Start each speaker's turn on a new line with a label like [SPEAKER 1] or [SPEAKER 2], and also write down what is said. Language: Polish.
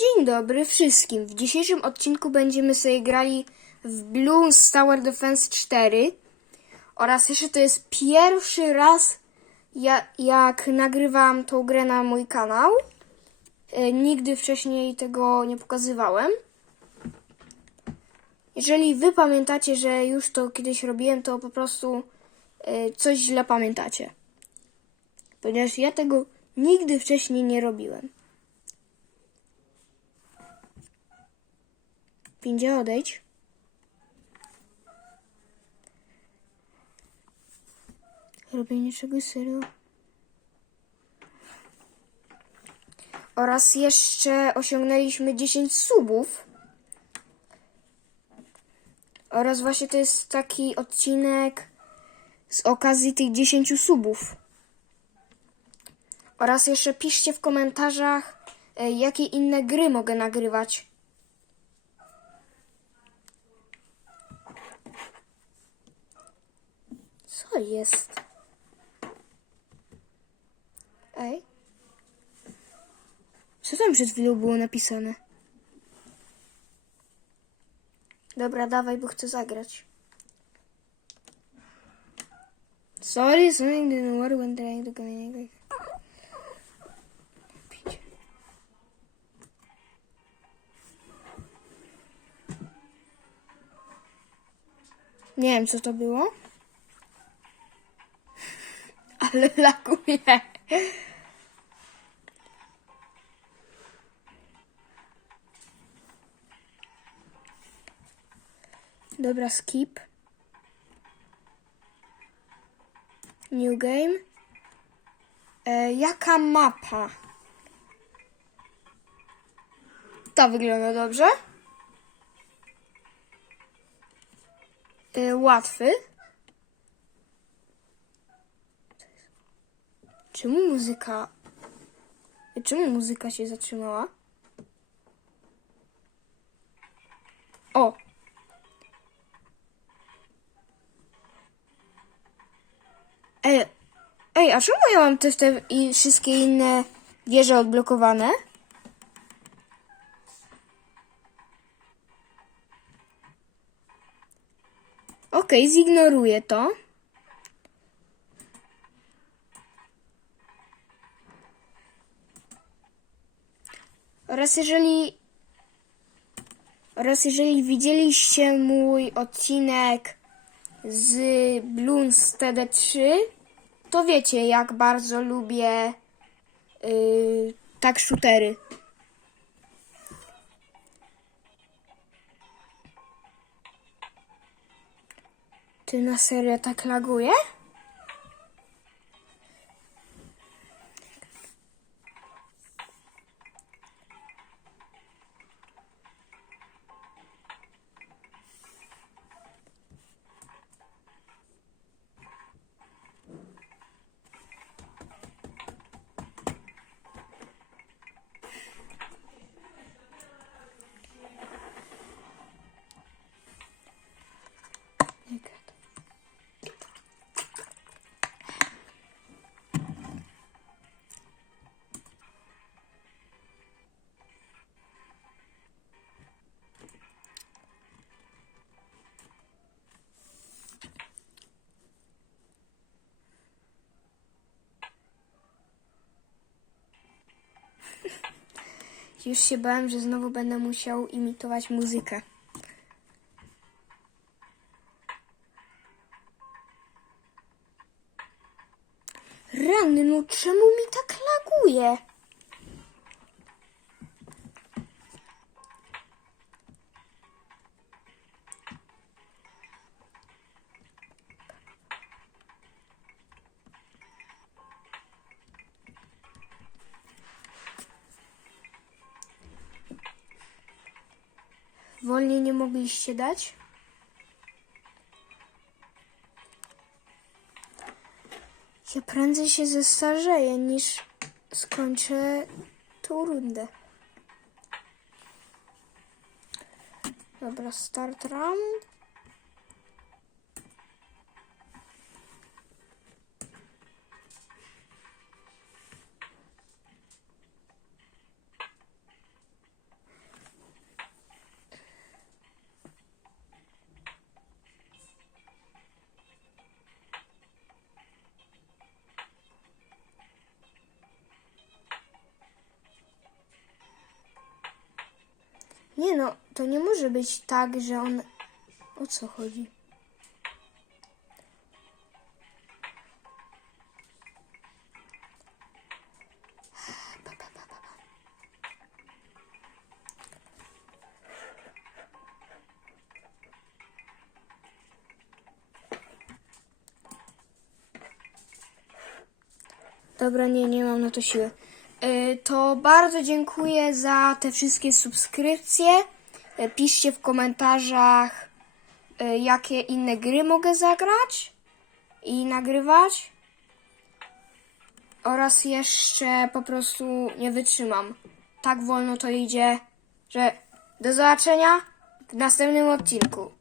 [SPEAKER 1] Dzień dobry wszystkim. W dzisiejszym odcinku będziemy sobie grali w Bloons Tower Defense 4 oraz jeszcze to jest pierwszy raz ja, jak nagrywam tą grę na mój kanał. E, nigdy wcześniej tego nie pokazywałem. Jeżeli wy pamiętacie, że już to kiedyś robiłem, to po prostu e, coś źle pamiętacie. Ponieważ ja tego nigdy wcześniej nie robiłem. Pindzie, odejdź. Robienie czegoś serio. Oraz jeszcze osiągnęliśmy 10 subów. Oraz właśnie to jest taki odcinek z okazji tych 10 subów. Oraz jeszcze piszcie w komentarzach, e, jakie inne gry mogę nagrywać. Co jest? Ej? Co tam przed chwilą było napisane? Dobra, dawaj, bo chcę zagrać. Sorry, something didn't work when trying to communicate. Nie wiem, co to było. Ale laguje. Dobra, skip. New game. E, jaka mapa? Ta wygląda dobrze. E, łatwy. Czemu muzyka... Czemu muzyka się zatrzymała? O! Ej, ej, a czemu ja mam też te i wszystkie inne wieże odblokowane? Okej, zignoruję to. Oraz jeżeli oraz jeżeli widzieliście mój odcinek z Bloons TD3, to wiecie jak bardzo lubię yy, tak shootery. Ty na serio tak laguje? Już się bałem, że znowu będę musiał imitować muzykę. Rany, no czemu mi tak laguje? Wolniej nie mogliście dać? Ja prędzej się zestarzeję niż skończę tą rundę. Dobra, start run. Nie no, to nie może być tak, że on... O co chodzi? Dobra, nie, nie mam na to siły. Y, To bardzo dziękuję za te wszystkie subskrypcje. Y, Piszcie w komentarzach, y, jakie inne gry mogę zagrać i nagrywać. Oraz jeszcze po prostu nie wytrzymam. Tak wolno to idzie, że do zobaczenia w następnym odcinku.